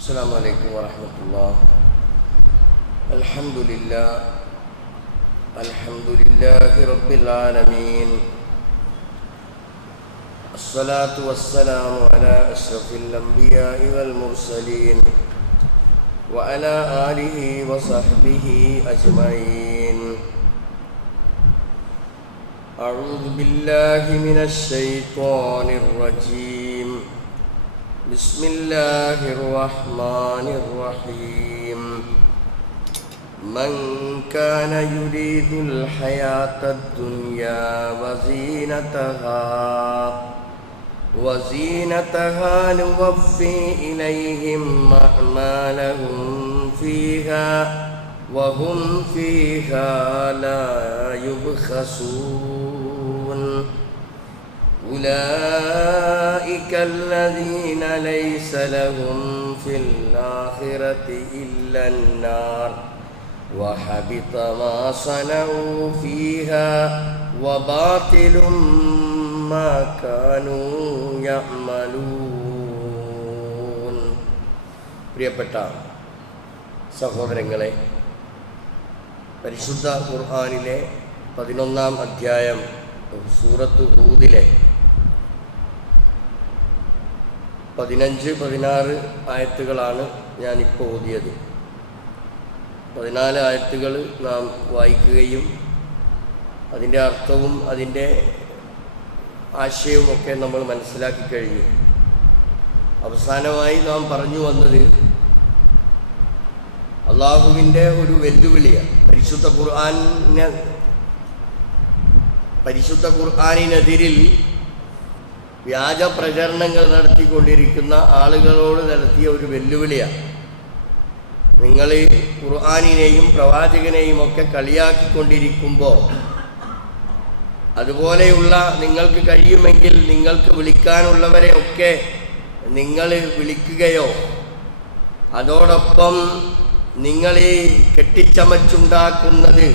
السلام عليكم ورحمة الله. الحمد لله. الحمد لله رب العالمين. الصلاة والسلام على أشرف الأنبياء والمرسلين وعلى آله وصحبه أجمعين. أعوذ بالله من الشيطان الرجيم. بسم الله الرحمن الرحيم. من كان يريد الحياة الدنيا وزينتها وزينتها نوفي إليهم أعمالهم فيها وهم فيها لا يبخسون. أولئك الذين ليس لهم في الآخرة إلا النار وحبط ما صنعوا فيها وباطل ما كانوا يعملون പ്രിയപ്പെട്ട സഹോദരങ്ങളെ പരിശുദ്ധ ഖുർആാനിലെ പതിനൊന്നാം അധ്യായം സൂറത്ത് ഹൂദിലെ പതിനഞ്ച് പതിനാറ് ആയത്തുകളാണ് ഞാനിപ്പോൾ ഓതിയത്. പതിനാല് ആയത്തുകൾ നാം വായിക്കുകയും അതിന്റെ അർത്ഥവും അതിന്റെ ആശയവുമൊക്കെ നമ്മൾ മനസ്സിലാക്കി കഴിഞ്ഞു. അവസാനമായി നാം പറഞ്ഞു വന്നത് അള്ളാഹുവിന്റെ ഒരു വെല്ലുവിളിയാണ്. പരിശുദ്ധ ഖുർആാനിനെ പരിശുദ്ധ ഖുർആാനിനെതിരിൽ വ്യാജ പ്രചരണങ്ങൾ നടത്തിക്കൊണ്ടിരിക്കുന്ന ആളുകളോട് നടത്തിയ ഒരു വെല്ലുവിളിയാണ്. നിങ്ങൾ ഖുർആാനിനെയും പ്രവാചകനെയും ഒക്കെ കളിയാക്കിക്കൊണ്ടിരിക്കുമ്പോൾ അതുപോലെയുള്ള നിങ്ങൾക്ക് കഴിയുമെങ്കിൽ നിങ്ങൾക്ക് വിളിക്കാനുള്ളവരെ ഒക്കെ നിങ്ങൾ വിളിക്കുകയോ അതോടൊപ്പം നിങ്ങൾ ഈ കെട്ടിച്ചമച്ചുണ്ടാക്കുന്നത്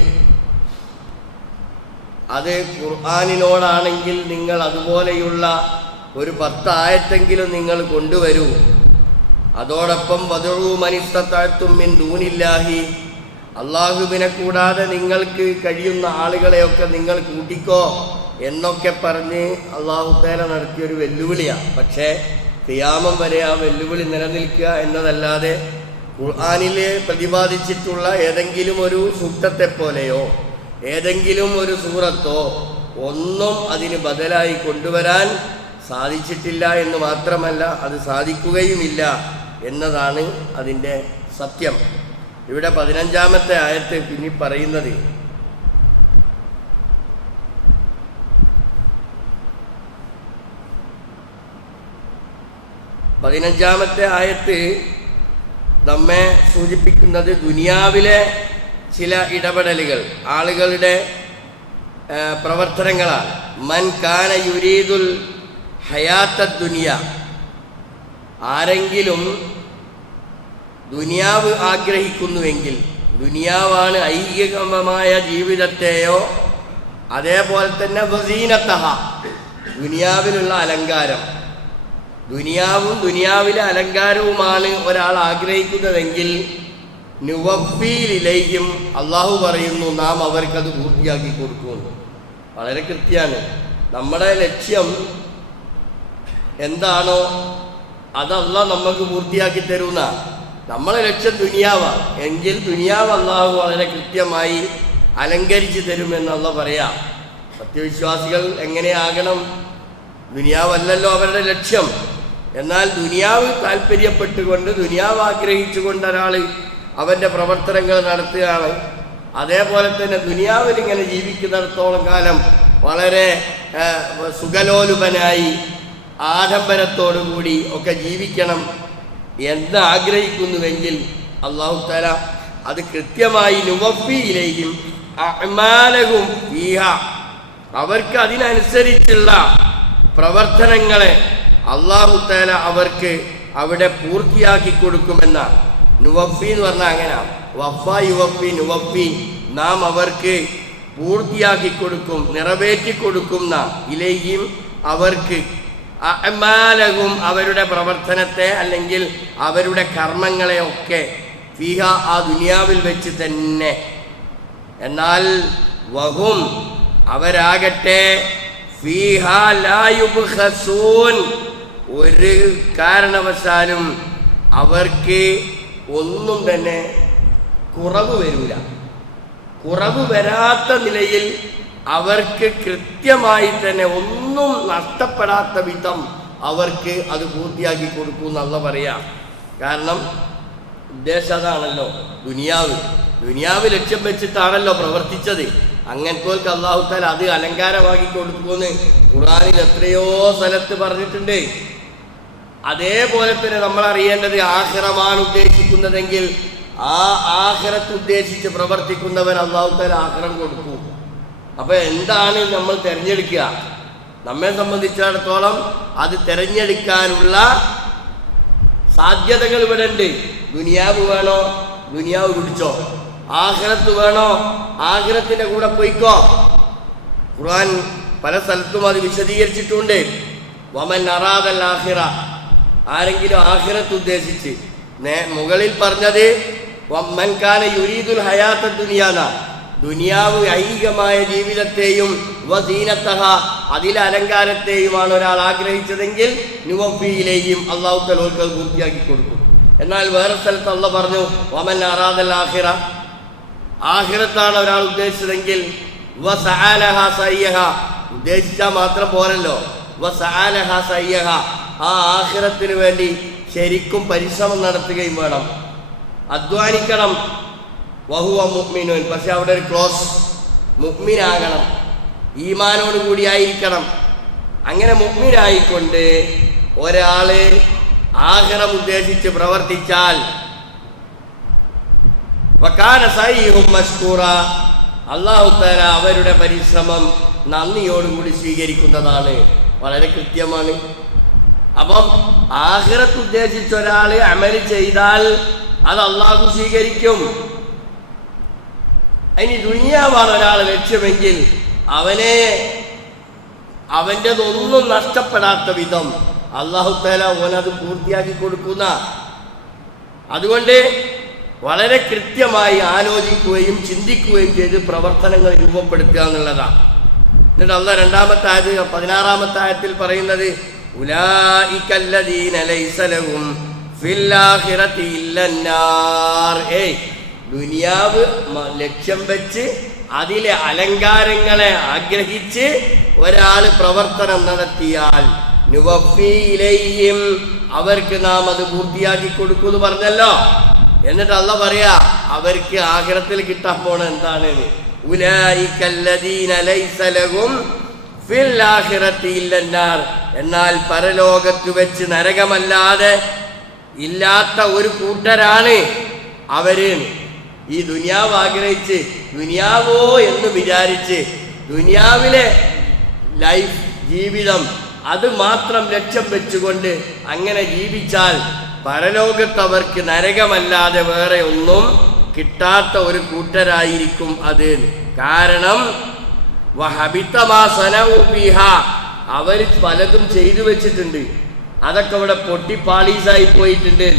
അത് ഖുർആാനിനോടാണെങ്കിൽ നിങ്ങൾ അതുപോലെയുള്ള ഒരു പത്തായത്തെങ്കിലും നിങ്ങൾ കൊണ്ടുവരൂ. അതോടൊപ്പം വധുവു മിൻ ദൂനില്ലാഹി. അള്ളാഹുവിനെ കൂടാതെ നിങ്ങൾക്ക് കഴിയുന്ന ആളുകളെയൊക്കെ നിങ്ങൾ കൂട്ടിക്കോ എന്നൊക്കെ പറഞ്ഞ് അള്ളാഹു തേല നടത്തിയൊരു വെല്ലുവിളിയാണ് പക്ഷേ തിയാമം വരെ ആ വെല്ലുവിളി നിലനിൽക്കുക എന്നതല്ലാതെ ഖുർആാനിൽ പ്രതിപാദിച്ചിട്ടുള്ള ഏതെങ്കിലും ഒരു സൂക്തത്തെ പോലെയോ ഏതെങ്കിലും ഒരു സൂറത്തോ ഒന്നും അതിന് ബദലായി കൊണ്ടുവരാൻ സാധിച്ചിട്ടില്ല എന്ന് മാത്രമല്ല അത് സാധിക്കുകയുമില്ല എന്നതാണ് അതിന്റെ സത്യം. ഇവിടെ പതിനഞ്ചാമത്തെ ആയത്ത് പിന്നെ പറയുന്നത് പതിനഞ്ചാമത്തെ ആയത്ത് നമ്മെ സൂചിപ്പിക്കുന്നത് ദുനിയാവിലെ ചില ഇടപെടലുകൾ ആളുകളുടെ പ്രവർത്തനങ്ങളാണ്. മൻ കാന യുരീദുൽ ഹയാത്ത ദുനിയ. ആരെങ്കിലും ദുനിയാവ് ആഗ്രഹിക്കുന്നുവെങ്കിൽ ദുനിയാവാണ് ഐഹികമായ ജീവിതത്തെയോ അതേപോലെ തന്നെ വസീനത്തഹ ദുനിയാവിലുള്ള അലങ്കാരം. ദുനിയാവും ദുനിയാവിലെ അലങ്കാരവുമാണ് ഒരാൾ ആഗ്രഹിക്കുന്നതെങ്കിൽ നുവഫീലിലേക്കും അള്ളാഹു പറയുന്നു നാം അവർക്കത് പൂർത്തിയാക്കി കൊടുക്കുന്നു. വളരെ കൃത്യമാണ് നമ്മുടെ ലക്ഷ്യം എന്താണോ അതല്ല നമുക്ക് പൂർത്തിയാക്കി തരുന്ന. നമ്മളെ ലക്ഷ്യം ദുനിയാവാണ് എങ്കിൽ ദുനിയാവ് അള്ളാഹു വളരെ കൃത്യമായി അലങ്കരിച്ചു തരുമെന്നുള്ള പറയാം. സത്യവിശ്വാസികൾ എങ്ങനെയാകണം? ദുനിയാവല്ലല്ലോ അവരുടെ ലക്ഷ്യം. എന്നാൽ ദുനിയാവ് താല്പര്യപ്പെട്ടുകൊണ്ട് ദുനിയാവ് ആഗ്രഹിച്ചുകൊണ്ട് ഒരാൾ അവന്റെ പ്രവർത്തനങ്ങൾ നടത്തുകയാണ്. അതേപോലെ തന്നെ ദുനിയാവിൽ ഇങ്ങനെ ജീവിക്കുന്നിടത്തോളം കാലം വളരെ സുഖലോലുപനായി ആഡംബരത്തോടുകൂടി ഒക്കെ ജീവിക്കണം എന്ന് ആഗ്രഹിക്കുന്നുവെങ്കിൽ അള്ളാഹു തല അത് കൃത്യമായി നുവഫിയിലേക്കും അമാലകും ഈഹ അവർക്ക് അതിനനുസരിച്ചുള്ള പ്രവർത്തനങ്ങളെ അള്ളാഹു തല അവർക്ക് അവിടെ പൂർത്തിയാക്കി കൊടുക്കുമെന്ന നുവഫി എന്ന് പറഞ്ഞാൽ അങ്ങനെ. വഫ യുവഫി നുവഫി നാം അവർക്ക് പൂർത്തിയാക്കി കൊടുക്കും നിറവേറ്റി കൊടുക്കുന്ന ഇലയും അവർക്ക് അഅ്മാലഹും അവരുടെ പ്രവർത്തനത്തെ അല്ലെങ്കിൽ അവരുടെ കർമ്മങ്ങളെയൊക്കെ ഫിഹ ആ ദുനിയാവിൽ വെച്ച് തന്നെ. എന്നാൽ വഹും അവരാകട്ടെ ഫീഹ ഒരു കാരണവശാലും അവർക്ക് ഒന്നും തന്നെ കുറവ് വരൂല. കുറവ് വരാത്ത നിലയിൽ അവർക്ക് കൃത്യമായി തന്നെ ഒന്നും നഷ്ടപ്പെടാത്ത വിധം അവർക്ക് അത് പൂർത്തിയാക്കി കൊടുക്കൂ എന്നുള്ള പറയാം. കാരണം ഉദ്ദേശം അതാണല്ലോ ദുനിയാവ്. ദുനിയാവ് ലക്ഷ്യം വെച്ചിട്ടാണല്ലോ പ്രവർത്തിച്ചത്. അങ്ങനത്തോൽക്ക് അള്ളാഹുത്താൽ അത് അലങ്കാരമാക്കി കൊടുക്കുമെന്ന് ഖുറാനിൽ എത്രയോ സ്ഥലത്ത് പറഞ്ഞിട്ടുണ്ട്. അതേപോലെ തന്നെ നമ്മൾ അറിയേണ്ടത് ആഹ്റമാണ് ഉദ്ദേശിക്കുന്നതെങ്കിൽ ആ ആഹ്റത്ത് ഉദ്ദേശിച്ച് പ്രവർത്തിക്കുന്നവൻ അള്ളാഹുത്താൽ ആഹ്റം കൊടുക്കും. അപ്പൊ എന്താണ് നമ്മൾ തിരഞ്ഞെടുക്കുക? നമ്മെ സംബന്ധിച്ചിടത്തോളം അത് തിരഞ്ഞെടുക്കാനുള്ള സാധ്യതകൾ ഇവിടെ ഉണ്ട്. ദുനിയാവ് വേണോ? ദുനിയാവ് പിടിച്ചോ? ആഹ്റത്ത് വേണോ? ആഹ്റത്തിന്റെ കൂടെ പോയിക്കോ? ഖുർആൻ പല സ്ഥലത്തും അത് വിശദീകരിച്ചിട്ടുണ്ട്. വമൻ അറാദൽ ആഹിറ. ആരെങ്കിലും ആഹിറത്ത് ഉദ്ദേശിച്ച് മുകളിൽ പറഞ്ഞത് വമ്മൻ കാന യുരീദുൽ ഹയാത്ത ദുനിയാന. ദുനിയാവ് ഐഹികമായ ജീവിതത്തെയും വസീനത്തഹ അതിലെ അലങ്കാരത്തെയുമാണ് ഒരാൾ ആഗ്രഹിച്ചതെങ്കിൽ നുവഫിയിലെയും അള്ളാഹു തലോർക്ക് അത് പൂർത്തിയാക്കി കൊടുക്കും. എന്നാൽ വേറെ സ്ഥലത്ത് അള്ള പറഞ്ഞു വമൻ അറാദൽ ആഹിറ ആഹിറത്താണ് ഒരാൾ ഉദ്ദേശിച്ചതെങ്കിൽ സയ്യഹ. ഉദ്ദേശിച്ചാൽ മാത്രം പോരല്ലോ. സയ്യഹ. ആ ആഹിറത്തിന് വേണ്ടി ശരിക്കും പരിശ്രമം നടത്തുകയും വേണം. അധ്വാനിക്കണം. വഹുവ മുഅ്മിനുൻ. പക്ഷെ അവിടെ ഒരു ക്ലോസ് മുക്മിനാകണം ഈമാനോട് കൂടിയായിരിക്കണം അങ്ങനെ മുക്മിനായിക്കൊണ്ട് ഒരാൾ ആഹ്റം ഉദ്ദേശിച്ച് പ്രവർത്തിച്ചാൽ വക്കാന സൈഹും മഷ്കൂറ. അള്ളാഹു തല അവരുടെ പരിശ്രമം നന്ദിയോടുകൂടി സ്വീകരിക്കുന്നതാണ്. വളരെ കൃത്യമാണ്. അപ്പം ആഹ്റത്ത് ഉദ്ദേശിച്ച ഒരാൾ അമൽ ചെയ്താൽ അത് അള്ളാഹു സ്വീകരിക്കും. ഇനി ദുനിയാവാണ് ഒരാൾ ലക്ഷ്യമെങ്കിൽ അവനെ അവന്റെതൊന്നും നഷ്ടപ്പെടാത്ത വിധം അള്ളാഹു താല ഓനത് പൂർത്തിയാക്കി കൊടുക്കുന്ന. അതുകൊണ്ട് വളരെ കൃത്യമായി ആലോചിക്കുകയും ചിന്തിക്കുകയും ചെയ്ത് പ്രവർത്തനങ്ങൾ രൂപപ്പെടുത്തുക എന്നുള്ളതാണ്. എന്നിട്ട് അല്ല രണ്ടാമത്തെ ആയത് പതിനാറാമത്തെ ആയത്തിൽ പറയുന്നത് ഉലായിക്കല്ലദീന ലൈസ ലഹും ഫിൽ ആഖിറതി ഇല്ലന്നാർ. ഏയ് ദുനിയാവ് ലക്ഷ്യം വെച്ച് അതിലെ അലങ്കാരങ്ങളെ ആഗ്രഹിച്ച് ഒരാൾ പ്രവർത്തനം നടത്തിയാൽ അവർക്ക് നാം അത് പൂർത്തിയാക്കി കൊടുക്കുമെന്ന് പറഞ്ഞല്ലോ. എന്നിട്ട് അല്ല പറയാ അവർക്ക് ആഗ്രഹത്തിൽ കിട്ടാൻ പോണ എന്താണ്? എന്നാൽ പരലോകത്ത് വെച്ച് നരകമല്ലാതെ ഇല്ലാത്ത ഒരു കൂട്ടരാണ് അവർ. ഈ ദുനിയാവ് ആഗ്രഹിച്ച് ദുനിയാവോ എന്ന് വിചാരിച്ച് ദുനിയാവിലെ ലൈഫ് ജീവിതം അത് മാത്രം ലക്ഷ്യം വെച്ചുകൊണ്ട് അങ്ങനെ ജീവിച്ചാൽ പരലോകത്ത് അവർക്ക് നരകമല്ലാതെ വേറെ ഒന്നും കിട്ടാത്ത ഒരു കൂട്ടരായിരിക്കും അത്. കാരണം അവർ പലതും ചെയ്തു വെച്ചിട്ടുണ്ട്. അതൊക്കെ ഇവിടെ പൊട്ടിപ്പാളീസായി പോയിട്ടുണ്ട്.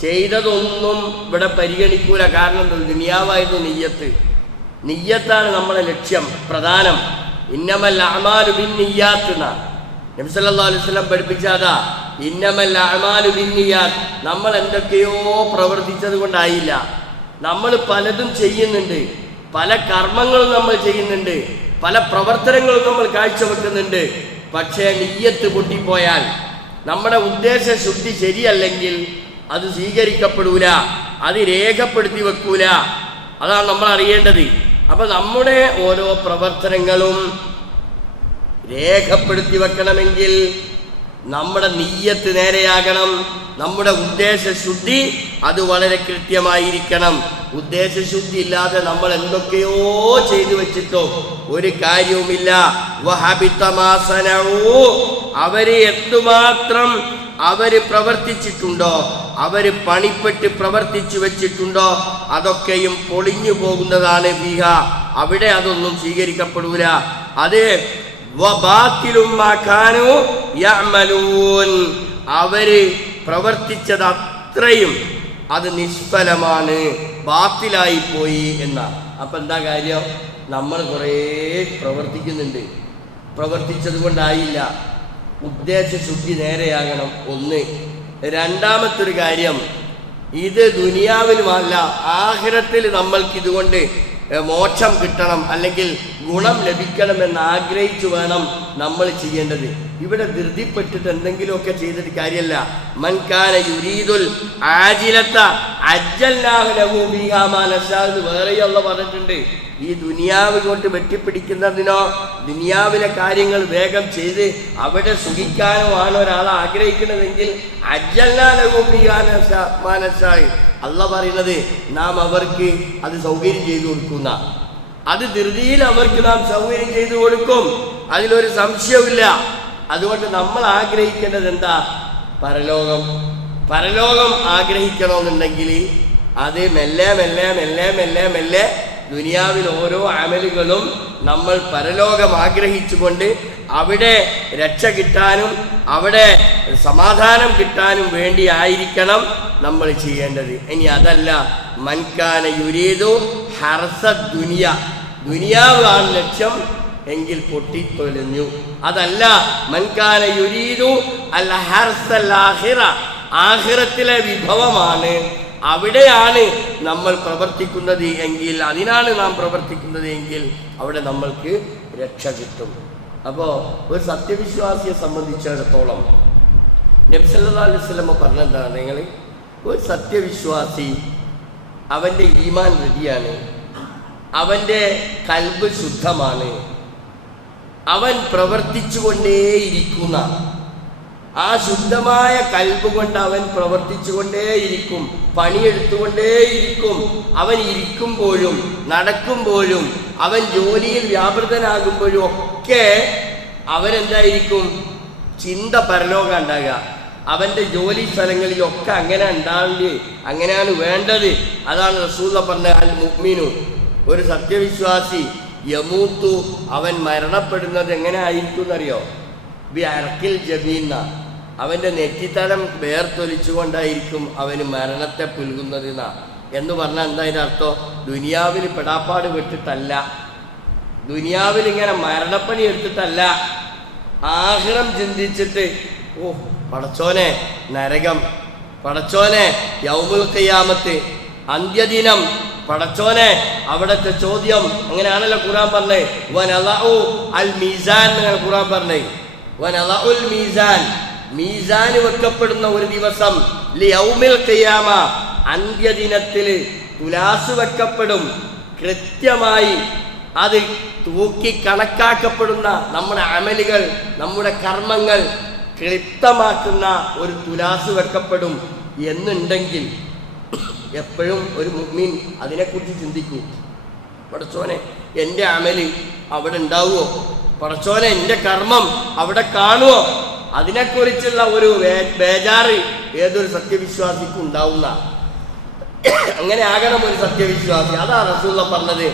ചെയ്തതൊന്നും ഇവിടെ പരിഗണിക്കൂല. കാരണം? ദുനിയാവായിരുന്നു നെയ്യത്ത്. നെയ്യത്താണ് നമ്മുടെ ലക്ഷ്യം പ്രധാനം. ഇന്നമൽ അമാലു ബിൻ നെയ്യാത്തുന്ന നബ്സല്ലാ പഠിപ്പിച്ചാതാ ഇന്നമൽ അമാലു ബിൻ നെയ്യാത്ത് നമ്മൾ എന്തൊക്കെയോ പ്രവർത്തിച്ചത് കൊണ്ടായില്ല. നമ്മൾ പലതും ചെയ്യുന്നുണ്ട്. പല കർമ്മങ്ങളും നമ്മൾ ചെയ്യുന്നുണ്ട്. പല പ്രവർത്തനങ്ങളും നമ്മൾ കാഴ്ചവെക്കുന്നുണ്ട്. പക്ഷേ നെയ്യത്ത് പൊട്ടിപ്പോയാൽ നമ്മുടെ ഉദ്ദേശ ശുദ്ധി ശരിയല്ലെങ്കിൽ അത് സ്വീകരിക്കപ്പെടൂല അത് രേഖപ്പെടുത്തി വെക്കൂല. അതാണ് നമ്മൾ അറിയേണ്ടത്. അപ്പൊ നമ്മുടെ ഓരോ പ്രവർത്തനങ്ങളും രേഖപ്പെടുത്തി വെക്കണമെങ്കിൽ നമ്മുടെ നീയത്ത് നേരെയാകണം. നമ്മുടെ ഉദ്ദേശശുദ്ധി അത് വളരെ കൃത്യമായിരിക്കണം. ഉദ്ദേശശുദ്ധി ഇല്ലാതെ നമ്മൾ എന്തൊക്കെയോ ചെയ്തു വെച്ചിട്ടോ ഒരു കാര്യവുമില്ല. അവർ എന്തുമാത്രം അവർ പ്രവർത്തിച്ചിട്ടുണ്ടോ? അവർ പണിപ്പെട്ട് പ്രവർത്തിച്ചു വെച്ചിട്ടുണ്ടോ? അതൊക്കെയും പൊളിഞ്ഞു പോകുന്നതാണ് ബീഹ. അവിടെ അതൊന്നും സ്വീകരിക്കപ്പെടൂല. അത്. അവർ പ്രവർത്തിച്ചത് അത്രയും അത് നിഷ്ഫലമാണ്. ബാത്തിലായി പോയി എന്നാ അപ്പൊ എന്താ കാര്യം? നമ്മൾ കുറേ പ്രവർത്തിക്കുന്നുണ്ട്. പ്രവർത്തിച്ചത് കൊണ്ടായില്ല. ഉദ്ദേശശുദ്ധി നേരെയാകണം. ഒന്ന്. രണ്ടാമത്തൊരു കാര്യം ഇത് ദുനിയാവിലുമല്ല ആഹ്രത്തിൽ നമ്മൾക്ക് ഇതുകൊണ്ട് മോക്ഷം കിട്ടണം അല്ലെങ്കിൽ ഗുണം ലഭിക്കണം എന്ന് ആഗ്രഹിച്ചു വേണം നമ്മൾ ചെയ്യേണ്ടത്. ഇവിടെ ധൃതിപ്പെട്ടിട്ട് എന്തെങ്കിലുമൊക്കെ ചെയ്തിട്ട് കാര്യമല്ല മൻകാന യുരീദുൽ ആജിലത്ത അജ്ജല്ലാഹു ലഹു ഫീഹാ മാ നശാ എന്ന് വേറെയുള്ള പറഞ്ഞിട്ടുണ്ട്. ഈ ദുനിയാവ് കൊണ്ട് വെട്ടിപ്പിടിക്കുന്നതിനോ ദുനിയാവിലെ കാര്യങ്ങൾ വേഗം ചെയ്ത് അവിടെ സുഖിക്കാനോ ആണ് ഒരാൾ ആഗ്രഹിക്കുന്നതെങ്കിൽ അജ്ജല്ലാ ലഹു ഫീഹാ നശാ മാ നശാ അല്ല പറയുന്നത് നാം അവർക്ക് അത് സൗകര്യം ചെയ്തു കൊടുക്കുന്ന. അത് ധൃതിയിൽ അവർക്ക് നാം സൗകര്യം ചെയ്തു കൊടുക്കും. അതിലൊരു സംശയവുമില്ല. അതുകൊണ്ട് നമ്മൾ ആഗ്രഹിക്കേണ്ടത് എന്താ? പരലോകം. പരലോകം ആഗ്രഹിക്കണമെന്നുണ്ടെങ്കിൽ അത് മെല്ലെ മെല്ലെ മെല്ലെ മെല്ലെ മെല്ലെ ദുനിയാവിൽ ഓരോ അമലുകളും നമ്മൾ പരലോകം ആഗ്രഹിച്ചുകൊണ്ട് അവിടെ രക്ഷ കിട്ടാനും അവിടെ സമാധാനം കിട്ടാനും വേണ്ടി ആയിരിക്കണം നമ്മൾ ചെയ്യേണ്ടത്. ഇനി അതല്ല. മൻകാന യുരീതു ഹർസ ദുനിയ. ദുനിയാവാണ് ലക്ഷ്യം. എങ്കിൽ പൊട്ടിത്തൊലിഞ്ഞു. അതല്ല മൻകാന യുരീതു അല്ല ഹർസൽ ആഹിറ. ആഹിറത്തിലെ വിഭവമാണ്. അവിടെയാണ് നമ്മൾ പ്രവർത്തിക്കുന്നത് എങ്കിൽ അതിനാണ് നാം പ്രവർത്തിക്കുന്നത് എങ്കിൽ അവിടെ നമ്മൾക്ക് രക്ഷ കിട്ടും. അപ്പോൾ ഒരു സത്യവിശ്വാസിയെ സംബന്ധിച്ചിടത്തോളം നബ്സല്ലാ അലൈഹി സ്വലമ പറഞ്ഞെന്താണ് നിങ്ങൾ? ഒരു സത്യവിശ്വാസി അവന്റെ ഈമാൻ റെഡിയാണ്. അവന്റെ കൽബ് ശുദ്ധമാണ്. അവൻ പ്രവർത്തിച്ചുകൊണ്ടേയിരിക്കുന്ന. ആ ശുദ്ധമായ കൽബ് കൊണ്ട് അവൻ പ്രവർത്തിച്ചുകൊണ്ടേയിരിക്കും. പണിയെടുത്തുകൊണ്ടേയിരിക്കും. അവൻ ഇരിക്കുമ്പോഴും നടക്കുമ്പോഴും അവൻ ജോലിയിൽ വ്യാപൃതനാകുമ്പോഴും ഒക്കെ അവനെന്തായിരിക്കും ചിന്ത പരലോകം ഉണ്ടാകുക. അവന്റെ ജോലി സ്ഥലങ്ങളിലൊക്കെ അങ്ങനെ ഉണ്ടാവേണ്ടി അങ്ങനെയാണ് വേണ്ടത്. അതാണ് റസൂല പറഞ്ഞ അൽ മുഹ്മീനു ഒരു സത്യവിശ്വാസി യമൂത്തു അവൻ മരണപ്പെടുന്നത് എങ്ങനെ ആയിരിക്കും എന്നറിയോ ബി അർക്കിൽ ജബീന്ന അവന്റെ നെറ്റിത്തടം വേർത്തൊലിച്ചുകൊണ്ടായിരിക്കും അവന് മരണത്തെ പുൽകുന്നത് എന്ന് പറഞ്ഞാൽ എന്താ അതിന്റെ അർത്ഥം? ദുനിയാവിൽ പെടാപ്പാട് വിട്ടിട്ടല്ല ദുനിയാവിൽ ഇങ്ങനെ മരണപ്പണി എടുത്തിട്ടല്ല. ആഹ്റം ചിന്തിച്ചിട്ട് ഓ പടച്ചോനെ നരകം. പടച്ചോനെ യൗമുൽ കയ്യാമത്ത് അന്ത്യദിനം പടച്ചോനെ അവിടത്തെ ചോദ്യം അങ്ങനെയാണല്ലോ ഖുറാൻ പറഞ്ഞേ? അൽ മീസാൻ എന്നാണ് ഖുറാൻ പറഞ്ഞേ. മീസാൻ. മീസാൻ വെക്കപ്പെടുന്ന ഒരു ദിവസം ലിയൗമിൽ ഖിയാമ അന്ത്യദിനത്തിൽ തുലാസ് വെക്കപ്പെടും. കൃത്യമായി അത് തൂക്കി കണക്കാക്കപ്പെടുന്ന നമ്മുടെ അമലുകൾ നമ്മുടെ കർമ്മങ്ങൾ ക്ലിപ്തമാക്കുന്ന ഒരു തുലാസ് വെക്കപ്പെടും എന്നുണ്ടെങ്കിൽ എപ്പോഴും ഒരു മുഗ്മീൻ അതിനെക്കുറിച്ച് ചിന്തിക്കൂ. പടച്ചോനെ എന്റെ അമൽ അവിടെ ഉണ്ടാവുമോ പടച്ചോനെ എന്റെ കർമ്മം അവിടെ കാണുമോ അതിനെക്കുറിച്ചുള്ള ഒരു ബേജാറ് ഏതൊരു സത്യവിശ്വാസിക്കും ഉണ്ടാവുന്ന. അങ്ങനെ ആകണം ഒരു സത്യവിശ്വാസി. അതാ റസൂള്ള പറഞ്ഞത്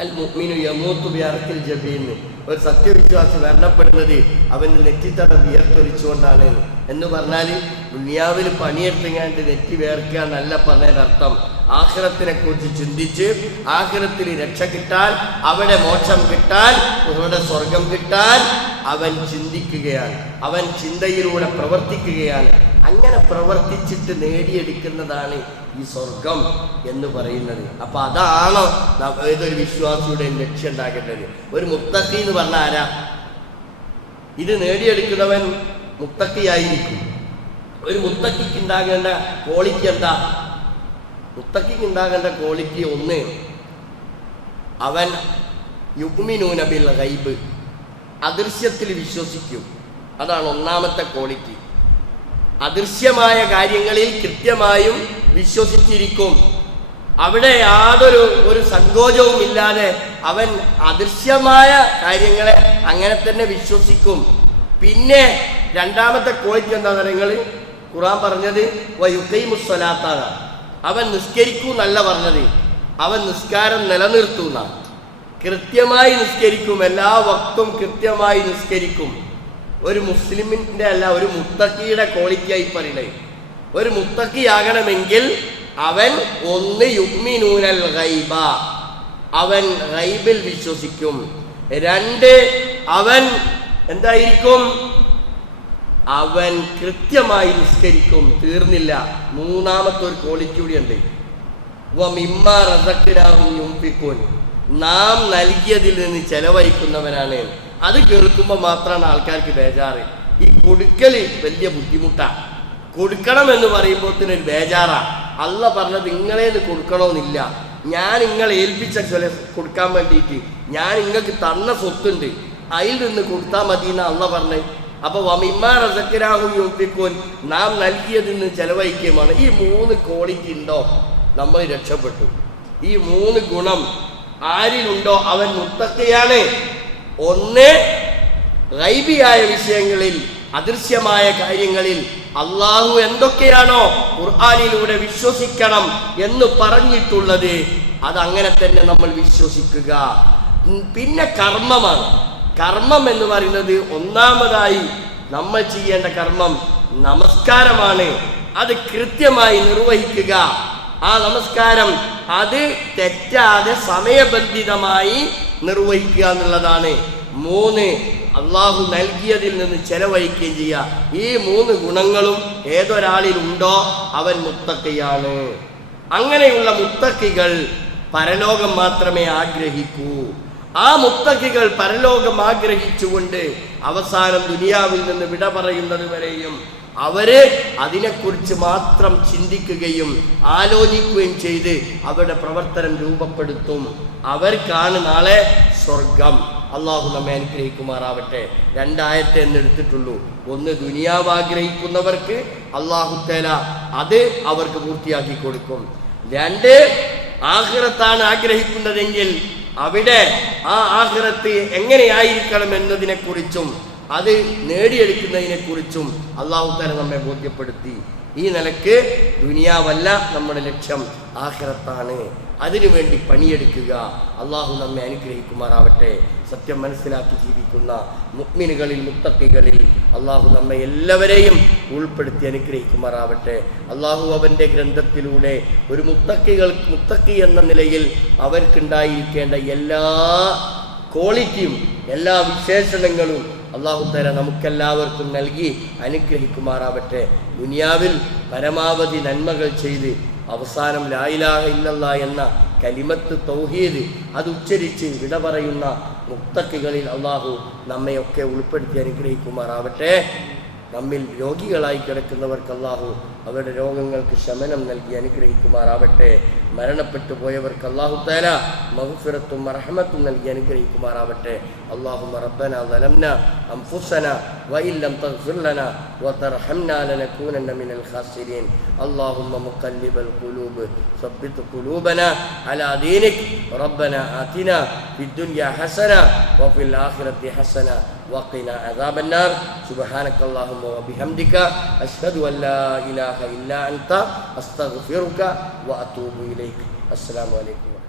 അൽ മുഗ്മീനു യമൂത്തു ബിഅർക്കിൽ ജബീന്ന് ഒരു സത്യവിശ്വാസി മരണപ്പെടുന്നത് അവന് നെറ്റിത്തടം വിയർത്തൊലിച്ചുകൊണ്ടാണ് എന്ന് പറഞ്ഞാൽ ദുനിയാവിൽ പണിയെടുത്തങ്ങാണ്ട് നെറ്റി വേർക്കുക എന്നല്ല പറഞ്ഞതിനർത്ഥം. ആഹ്ലത്തിനെ കുറിച്ച് ചിന്തിച്ച് ആഹ്ലത്തിൽ രക്ഷ കിട്ടാൻ അവിടെ മോക്ഷം കിട്ടാൻ അവരുടെ സ്വർഗം കിട്ടാൻ അവൻ ചിന്തിക്കുകയാണ്. അവൻ ചിന്തയിലൂടെ പ്രവർത്തിക്കുകയാണ്. അങ്ങനെ പ്രവർത്തിച്ചിട്ട് നേടിയെടുക്കുന്നതാണ് ഈ സ്വർഗം എന്ന് പറയുന്നത്. അപ്പൊ അതാണ് ഏതൊരു വിശ്വാസിയുടെ ലക്ഷ്യം ഉണ്ടാക്കേണ്ടത് ഒരു മുത്തക്കി എന്ന് പറഞ്ഞ ആരാ? ഇത് നേടിയെടുക്കുന്നവൻ മുത്തക്കിയായിരിക്കും ഒരു മുത്തക്കിക്ക് ഉണ്ടാകേണ്ട ക്വാളിറ്റി എന്താ? മുത്തക്കിക്ക് ഉണ്ടാകേണ്ട ക്വാളിറ്റി ഒന്ന് അവൻ യുഗ്മിനൂനബിൽ റൈബ് അദൃശ്യത്തിൽ വിശ്വസിക്കും. അതാണ് ഒന്നാമത്തെ ക്വാളിറ്റി. അദൃശ്യമായ കാര്യങ്ങളിൽ കൃത്യമായും വിശ്വസിച്ചിരിക്കും. അവിടെ യാതൊരു ഒരു സങ്കോചവും ഇല്ലാതെ അവൻ അദൃശ്യമായ കാര്യങ്ങളെ അങ്ങനെ തന്നെ വിശ്വസിക്കും. പിന്നെ രണ്ടാമത്തെ ക്വാളിറ്റി എന്താ നിങ്ങൾ ഖുറാൻ പറഞ്ഞത് വയുക്കൈമുസ്വലാത്താണ് അവൻ നിസ്കരിക്കൂ എന്നല്ല പറഞ്ഞത്. അവൻ നിസ്കാരം നിലനിർത്തുന്ന കൃത്യമായി നിസ്കരിക്കും എല്ലാ വക്തും കൃത്യമായി നിസ്കരിക്കും. ഒരു മുസ്ലിമിന്റെ അല്ല ഒരു മുത്തക്കിയുടെ ക്വാളിറ്റിയായി പറയണേ. ഒരു മുത്തക്കിയാകണമെങ്കിൽ അവൻ ഒന്ന് യുഗ്മിനൂനൽ ഗൈബ. അവൻ റൈബിൽ വിശ്വസിക്കും. രണ്ട് അവൻ എന്തായിരിക്കും? അവൻ കൃത്യമായി നിസ്കരിക്കും. തീർന്നില്ല. മൂന്നാമത്തെ ഒരു ക്വാളിറ്റി കൂടി ഉണ്ട് വമിമ്മ റസക്കിനാഹും നാം നൽകിയതിൽ നിന്ന് ചെലവഴിക്കുന്നവനാണ് അത് കേൾക്കുമ്പോൾ മാത്രമാണ് ആൾക്കാർക്ക് ബേജാറ്. ഈ കൊടുക്കൽ വലിയ ബുദ്ധിമുട്ടാണ് കൊടുക്കണം എന്ന് പറയുമ്പോൾ തന്നെ ഒരു ബേജാറാ. അല്ല പറഞ്ഞത് നിങ്ങളേന്ന് കൊടുക്കണമെന്നില്ല ഞാൻ നിങ്ങളെ ഏൽപ്പിച്ച ചില കൊടുക്കാൻ വേണ്ടിയിട്ട് ഞാൻ നിങ്ങൾക്ക് തന്ന സ്വത്തുണ്ട്. അതിൽ നിന്ന് കൊടുത്താൽ മതി എന്ന് അല്ല പറഞ്ഞത് അപ്പൊ വമിമാർ റസക്കിനാഹും യോപ്പിക്കോൻ നാം നൽകിയതിൽ നിന്ന് ചെലവഴിക്കുകയുമാണ്. ഈ മൂന്ന് ക്വാളിറ്റി ഉണ്ടോ? നമ്മൾ രക്ഷപ്പെട്ടു. ഈ മൂന്ന് ഗുണം ആരിലുണ്ടോ? അവൻ മുത്തക്കയാണ് ഒന്ന് റൈബിയായ വിഷയങ്ങളിൽ അദൃശ്യമായ കാര്യങ്ങളിൽ അള്ളാഹു എന്തൊക്കെയാണോ ഖുർആാനിലൂടെ വിശ്വസിക്കണം എന്ന് പറഞ്ഞിട്ടുള്ളത് അതങ്ങനെ തന്നെ നമ്മൾ വിശ്വസിക്കുക. പിന്നെ കർമ്മമാണ്. കർമ്മം എന്ന് പറയുന്നത് ഒന്നാമതായി നമ്മൾ ചെയ്യേണ്ട കർമ്മം നമസ്കാരമാണ്. അത് കൃത്യമായി നിർവഹിക്കുക. ആ നമസ്കാരം അത് തെറ്റാതെ സമയബന്ധിതമായി നിർവഹിക്കുക എന്നുള്ളതാണ്. മൂന്ന് അള്ളാഹു നൽകിയതിൽ നിന്ന് ചെലവഴിക്കുകയും ചെയ്യുക. ഈ മൂന്ന് ഗുണങ്ങളും ഏതൊരാളിൽ ഉണ്ടോ അവൻ മുത്തക്കയാണ് അങ്ങനെയുള്ള മുത്തക്കികൾ പരലോകം മാത്രമേ ആഗ്രഹിക്കൂ. ആ മുത്തക്കികൾ പരലോകം ആഗ്രഹിച്ചുകൊണ്ട് അവസാനം ദുനിയാവിൽ നിന്ന് വിട പറയുന്നത് വരെയും അവർ അതിനെക്കുറിച്ച് മാത്രം ചിന്തിക്കുകയും ആലോചിക്കുകയും ചെയ്ത് അവരുടെ പ്രവർത്തനം രൂപപ്പെടുത്തും. അവർക്കാണ് നാളെ സ്വർഗം. അള്ളാഹു നമ്മെ അനുഗ്രഹിക്കുമാറാവട്ടെ. രണ്ടായത്തെ എന്ന് എടുത്തിട്ടുള്ളൂ. ഒന്ന് ദുനിയാവ് ആഗ്രഹിക്കുന്നവർക്ക് അള്ളാഹു തേല അത് അവർക്ക് പൂർത്തിയാക്കി കൊടുക്കും. രണ്ട് ആഹ്റത്താണ് ആഗ്രഹിക്കുന്നതെങ്കിൽ അവിടെ ആ ആഹ്റത്ത് എങ്ങനെയായിരിക്കണം എന്നതിനെ കുറിച്ചും അത് നേടിയെടുക്കുന്നതിനെ കുറിച്ചും അള്ളാഹു തല നമ്മെ ബോധ്യപ്പെടുത്തി. ഈ നിലയ്ക്ക് ദുനിയാവല്ല നമ്മുടെ ലക്ഷ്യം ആഹ്റത്താണ് അതിനുവേണ്ടി പണിയെടുക്കുക. അള്ളാഹു നമ്മെ അനുഗ്രഹിക്കുമാറാവട്ടെ. സത്യം മനസ്സിലാക്കി ജീവിക്കുന്ന മുഗ്മിനുകളിൽ മുത്തക്കികളിൽ അള്ളാഹു നമ്മെ എല്ലാവരെയും ഉൾപ്പെടുത്തി അനുഗ്രഹിക്കുമാറാവട്ടെ. അള്ളാഹു അവന്റെ ഗ്രന്ഥത്തിലൂടെ ഒരു മുത്തക്കികൾ മുത്തക്കി എന്ന നിലയിൽ അവർക്കുണ്ടായിരിക്കേണ്ട എല്ലാ ക്വാളിറ്റിയും എല്ലാ വിശേഷണങ്ങളും അള്ളാഹു തല നമുക്കെല്ലാവർക്കും നൽകി അനുഗ്രഹിക്കുമാറാവട്ടെ. ദുനിയാവിൽ പരമാവധി നന്മകൾ ചെയ്ത് അവസാനം ലായിലാഹ ഇല്ലല്ല എന്ന കലിമത്ത് തൗഹീദ് അത് ഉച്ചരിച്ച് വിട പറയുന്ന മുക്തക്കുകളിൽ അള്ളാഹു നമ്മയൊക്കെ ഉൾപ്പെടുത്തി അനുഗ്രഹിക്കുമാറാവട്ടെ. നമ്മിൽ രോഗികളായി കിടക്കുന്നവർക്ക് അള്ളാഹു അവരുടെ രോഗങ്ങൾക്ക് ശമനം നൽകി അനുഗ്രഹിക്കുമാറാവട്ടെ മരണപ്പെട്ടു പോയവർക്ക് അള്ളാഹു താല മഹഫിറത്തും മർഹമത്തും നൽകി അനുഗ്രഹിക്കുമാറാവട്ടെ അള്ളാഹു റബ്ബന ظلمنا أنفسنا وإن لم تغفر لنا وترحمنا لنكونن من الخاسرين اللهم مقلب القلوب ثبت قلوبنا على دينك ربنا آتنا في الدنيا حسنة وفي الآخرة حسنة وقنا عذاب النار سبحانك اللهم وبحمدك أشهد أن لا إله إلا أنت أستغفرك وأتوب إليك. السلام عليكم.